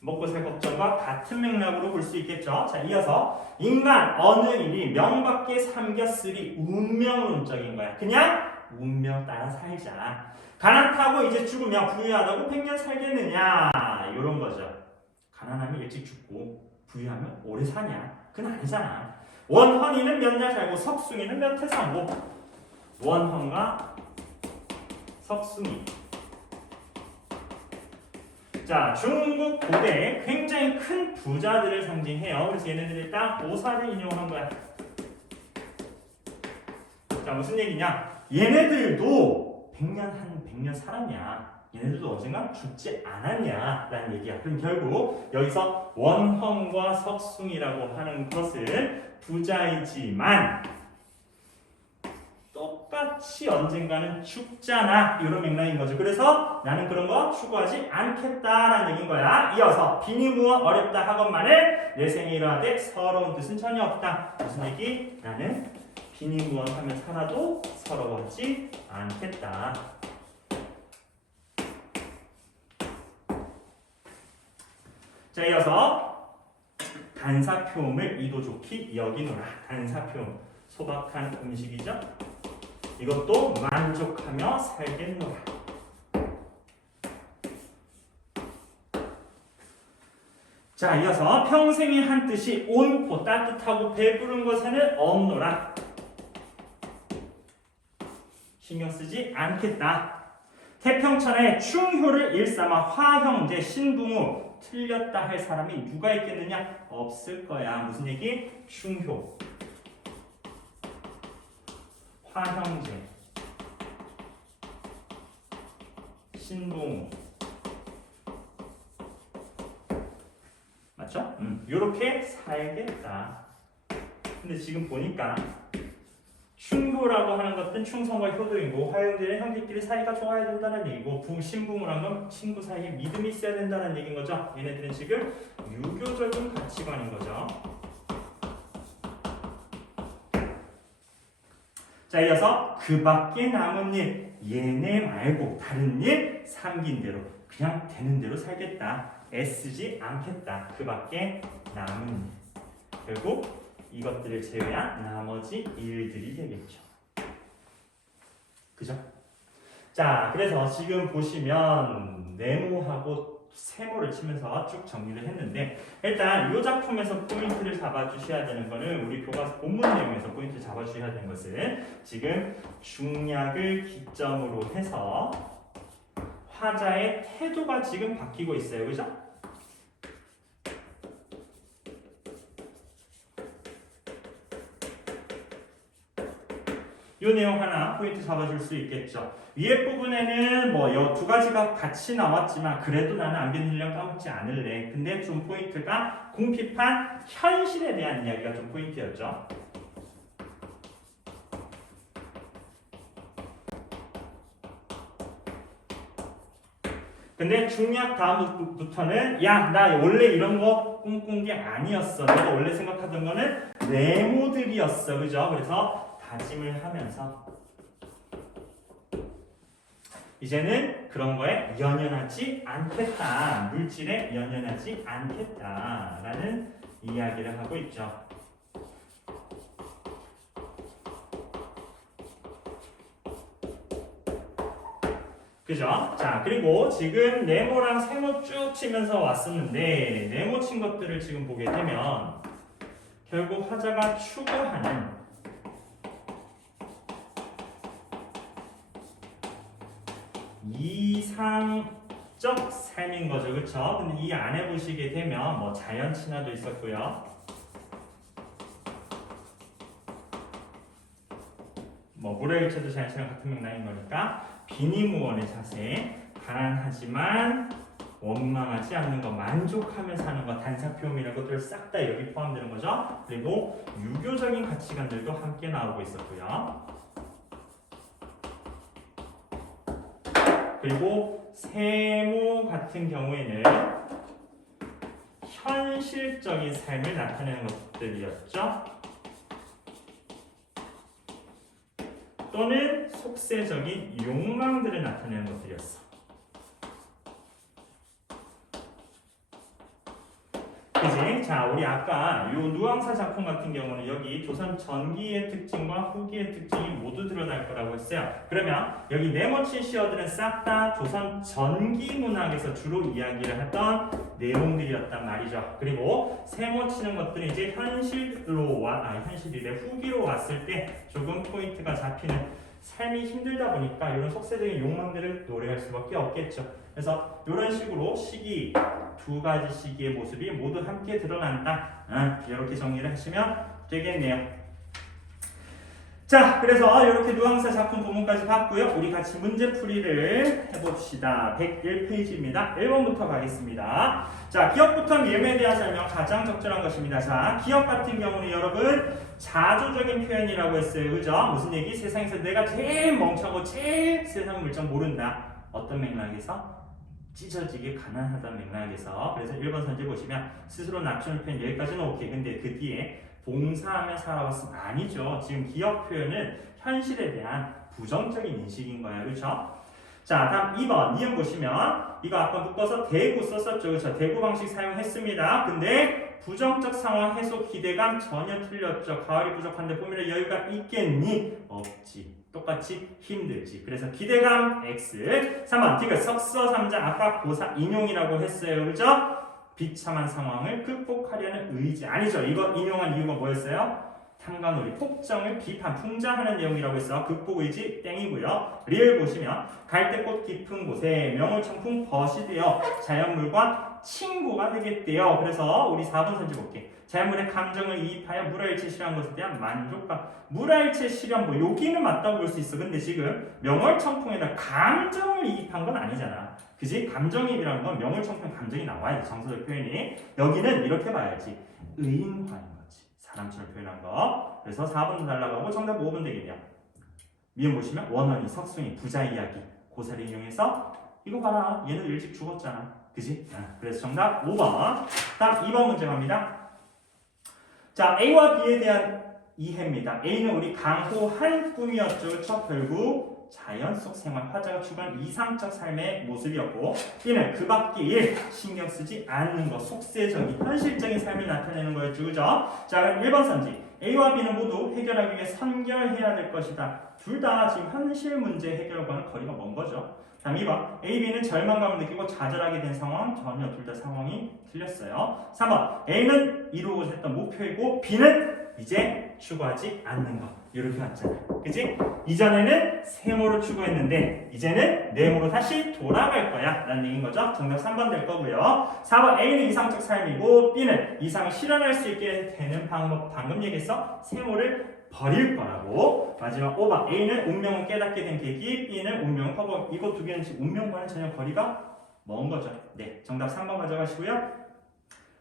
먹고 살 걱정과 같은 맥락으로 볼 수 있겠죠. 자, 이어서 인간 어느 일이 명밖에 삼겼으리 운명론적인 거야. 그냥 운명 따라 살자. 가난하고 이제 죽으면 부유하다고 100년 살겠느냐 이런 거죠. 가난하면 일찍 죽고 부유하면 오래 사냐? 그건 아니잖아. 원헌이는 몇 날 살고 석숭이는 몇 해 살고. 원헌과 석숭이. 자, 중국 고대 굉장히 큰 부자들을 상징해요. 그래서 얘네들이 딱 오사를 인용한 거야. 자, 무슨 얘기냐? 얘네들도 100년 살았냐? 얘네들도 언젠가 죽지 않았냐? 라는 얘기야. 그럼 결국 여기서 원헌과 석숭이라고 하는 것은 부자이지만 똑같이 언젠가는 죽잖아. 이런 맥락인 거죠. 그래서 나는 그런 거 추구하지 않겠다라는 얘기인 거야. 이어서 비니무어 어렵다 하건만을 내 생에 이러하되 서러운 뜻은 전혀 없다. 무슨 얘기? 나는 비니무어하면 살아도 서러워하지 않겠다. 자, 이어서 단사표음을 이도 좋게 여기노라. 단사표음 소박한 음식이죠. 이것도 만족하며 살겠노라. 자, 이어서 평생의 한 뜻이 옳고 따뜻하고 배부른 것에는 없노라. 신경 쓰지 않겠다. 태평천에 충효를 일삼아 화형제 신붕우 틀렸다 할 사람이 누가 있겠느냐? 없을 거야. 무슨 얘기? 충효, 화형제, 신붕우. 맞죠? 맞죠? 요렇게 살겠다. 근데 지금 보니까 충도라고 하는 것은 충성과 효도이고 화형제는 형제끼리 사이가 좋아야 된다는 얘기고 신부무란 건 친구 사이에 믿음이 있어야 된다는 얘기인 거죠. 얘네들은 지금 유교적인 가치관인 거죠. 자, 이어서 그 밖에 남은 일 얘네 말고 다른 일 삼긴 대로 그냥 되는 대로 살겠다. 애쓰지 않겠다. 그 밖에 남은 일. 결국 이것들을 제외한 나머지 일들이 되겠죠. 그죠? 자, 그래서 지금 보시면 네모하고 세모를 치면서 쭉 정리를 했는데 일단 이 작품에서 포인트를 잡아주셔야 되는 거는 우리 교과서 본문 내용에서 포인트 잡아주셔야 되는 것은 지금 중략을 기점으로 해서 화자의 태도가 지금 바뀌고 있어요. 그죠? 이 내용 하나 포인트 잡아줄 수 있겠죠. 위에 부분에는 뭐 두 가지가 같이 나왔지만 그래도 나는 안견일령 까먹지 않을래. 근데 좀 포인트가 궁핍한 현실에 대한 이야기가 좀 포인트였죠. 근데 중략 다음부터는 야, 나 원래 이런 거 꿈꾼 게 아니었어. 내가 원래 생각하던 거는 네모들이었어. 그죠? 그래서 다짐을 하면서 이제는 그런 거에 연연하지 않겠다. 물질에 연연하지 않겠다라는 이야기를 하고 있죠. 그죠? 자, 그리고 지금 네모랑 세모 쭉 치면서 왔었는데 네모 친 것들을 지금 보게 되면 결국 화자가 추구하는 이상적 삶인 거죠. 그렇죠? 근데 이 안에 보시게 되면 뭐 자연 친화도 있었고요. 뭐 물의일체도 자연 친화 같은 맥락인 거니까 비니무원의 자세, 가난하지만 원망하지 않는 것, 만족하며 사는 것, 단사표험 이런 것들 싹 다 여기 포함되는 거죠. 그리고 유교적인 가치관들도 함께 나오고 있었고요. 그리고 세모 같은 경우에는 현실적인 삶을 나타내는 것들이었죠. 또는 속세적인 욕망들을 나타내는 것들이었어. 그지? 자, 우리 아까 요 누앙사 작품 같은 경우는 여기 조선 전기의 특징과 후기의 특징이 모두 드러날 거라고 했어요. 그러면 여기 네모친 시어들은 싹 다 조선 전기 문학에서 주로 이야기를 했던 내용들이었단 말이죠. 그리고 세모 치는 것들은 이제 현실이래 후기로 왔을 때 조금 포인트가 잡히는 삶이 힘들다 보니까 이런 속세적인 욕망들을 노래할 수밖에 없겠죠. 그래서 이런 식으로 시기, 두 가지 시기의 모습이 모두 함께 드러난다. 이렇게 정리를 하시면 되겠네요. 자, 그래서 이렇게 누앙사 작품 부분까지 봤고요. 우리 같이 문제풀이를 해봅시다. 101페이지입니다. 1번부터 가겠습니다. 자, 기억부터 미음에 대한 설명 가장 적절한 것입니다. 자, 기억 같은 경우는 여러분 자조적인 표현이라고 했어요. 그죠? 무슨 얘기? 세상에서 내가 제일 멍청하고 제일 세상 물정 모른다. 어떤 맥락에서? 찢어지게 가난하다는 맥락에서. 그래서 1번 선지 보시면 스스로 낮추는 표현 여기까지는 오케이. 근데 그 뒤에 봉사하며 살아왔으면 아니죠. 지금 기억 표현은 현실에 대한 부정적인 인식인 거예요. 그렇죠? 자, 다음 2번 니은 보시면 이거 아까 묶어서 대구 썼었죠. 그렇죠? 대구 방식 사용했습니다. 근데 부정적 상황 해소 기대감 전혀 틀렸죠. 가을이 부족한데 봄이라 여유가 있겠니? 없지. 똑같이 힘들지. 그래서 기대감 X. 3번 디귿 석서 3장 아까 고사 인용이라고 했어요. 그렇죠? 비참한 상황을 극복하려는 의지. 아니죠. 이거 인용한 이유가 뭐였어요? 탐관오리, 폭정을 비판, 풍자하는 내용이라고 해서 극복 의지 땡이고요. 리을 보시면 갈대꽃 깊은 곳에 명월청풍 벗이 되어 자연물과 친구가 되겠대요. 그래서 우리 4번 선지 볼게. 자연물의 감정을 이입하여 물화일체 실현 것에 대한 만족감. 물화일체 실현 뭐 여기는 맞다고 볼 수 있어. 근데 지금 명월청풍에다 감정을 이입한 건 아니잖아. 그지? 감정이입이라는 건 명울청평 감정이 나와야지 정서적 표현이. 여기는 이렇게 봐야지. 의인화인 거지. 사람처럼 표현한 거. 그래서 4번도 날라가고 정답 5번 되겠네요. 미음 보시면 원원이, 석순이, 부자 이야기, 고사를 이용해서 이거 봐라. 얘는 일찍 죽었잖아. 그지? 그래서 정답 5번. 다음 2번 문제 갑니다. 자, A와 B에 대한 이해입니다. A는 우리 강호한 꿈이었죠. 그렇죠? 결국 자연 속 생활, 화자가 추구한 이상적 삶의 모습이었고, B는 그 밖의 일, 신경 쓰지 않는 것, 속세적인, 현실적인 삶을 나타내는 거였죠. 그죠? 자, 그럼 1번 선지. A와 B는 모두 해결하기 위해 선결해야 될 것이다. 둘 다 지금 현실 문제 해결과는 거리가 먼 거죠. 다음 2번. A, B는 절망감을 느끼고 좌절하게 된 상황. 전혀 둘 다 상황이 틀렸어요. 3번. A는 이루고자 했던 목표이고 B는 이제 추구하지 않는 것. 이렇게 왔잖아. 그치? 이전에는 세모를 추구했는데 이제는 네모로 다시 돌아갈 거야 라는 얘기인 거죠. 정답 3번 될 거고요. 4번. A는 이상적 삶이고 B는 이상을 실현할 수 있게 되는 방법. 방금 얘기했어. 세모를 버릴 거라고. 마지막 5번. A는 운명을 깨닫게 된 계기, B는 운명을 커버. 이거 두 개는 지금 운명과는 전혀 거리가 먼 거죠. 네, 정답 3번 가져가시고요.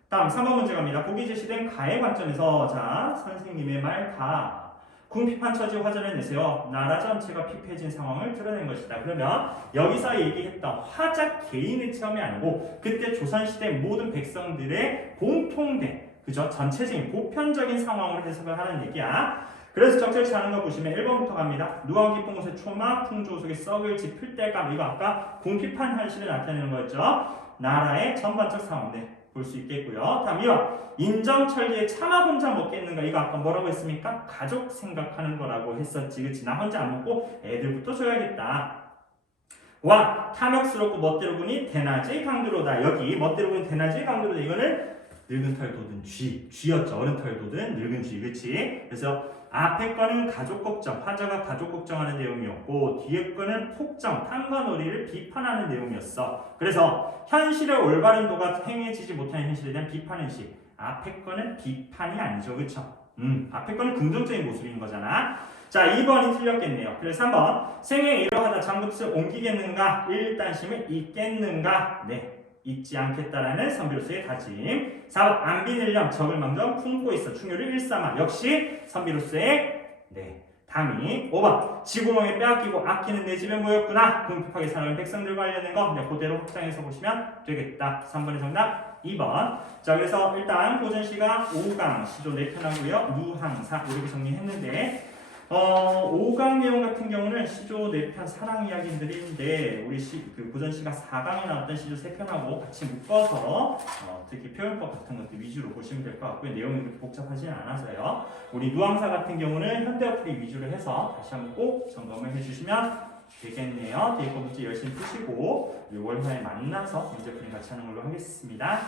다음 3번 문제 갑니다. 보기 제시된 가의 관점에서 자 선생님의 말 가. 궁핍한 처지 화전을 내세요. 나라 전체가 피폐해진 상황을 드러낸 것이다. 그러면 여기서 얘기했던 화자 개인의 체험이 아니고 그때 조선시대 모든 백성들의 공통된 그죠? 전체적인 보편적인 상황으로 해석을 하는 얘기야. 그래서 적절치 않은 거 보시면 1번부터 갑니다. 누워 깊은 곳에 초막, 풍조 속에 썩을 짚을 때감. 이거 아까 궁핍한 현실을 나타내는 거였죠. 나라의 전반적 상황. 네, 볼 수 있겠고요. 다음 2번. 인정철기에 차마 혼자 먹겠는가. 이거 아까 뭐라고 했습니까? 가족 생각하는 거라고 했었지. 그치? 나 혼자 안 먹고 애들부터 줘야겠다. 와, 탐욕스럽고 멋대로 보니 대낮의 강도로다. 여기 멋대로 보니 대낮의 강도로다. 이거는 늙은 털 돋은 쥐였죠. 어른 털 돋은 늙은 쥐. 그치? 그래서 앞에 거는 가족 걱정, 화자가 가족 걱정하는 내용이었고 뒤에 거는 폭정, 탐과 놀이를 비판하는 내용이었어. 그래서 현실의 올바른 도가 행해지지 못하는 현실에 대한 비판의식. 앞에 거는 비판이 아니죠. 그쵸? 앞에 거는 긍정적인 모습인 거잖아. 자, 2번이 틀렸겠네요. 그래서 3번. 생에 이러하다 장부뜻을 옮기겠는가? 일단심을 잊겠는가? 네. 잊지 않겠다라는 선비로서의 다짐. 4번. 안비늘령 적을 망정 품고 있어 충효를 일삼아. 역시 선비로서의 담이. 5번. 지구멍에 빼앗기고 아끼는 내 집에 모였구나. 궁핍하게 살아가는 백성들과 관련된 거 그대로 확장해서 보시면 되겠다. 3번의 정답 2번. 자, 그래서 일단 고전시가 5강 시조 4편 하고요. 누항사 이렇게 정리했는데 5강 내용 같은 경우는 시조 4편 사랑 이야기들인데 우리 고전시가 4강에 나왔던 시조 3편하고 같이 묶어서 특히 표현법 같은 것들 위주로 보시면 될 것 같고요. 내용이 그렇게 복잡하지는 않아서요. 우리 누항사 같은 경우는 현대어풀이 위주로 해서 다시 한번 꼭 점검을 해주시면 되겠네요. 뒤에 거 문제 열심히 푸시고 6월화에 만나서 문제풀이 같이 하는 걸로 하겠습니다.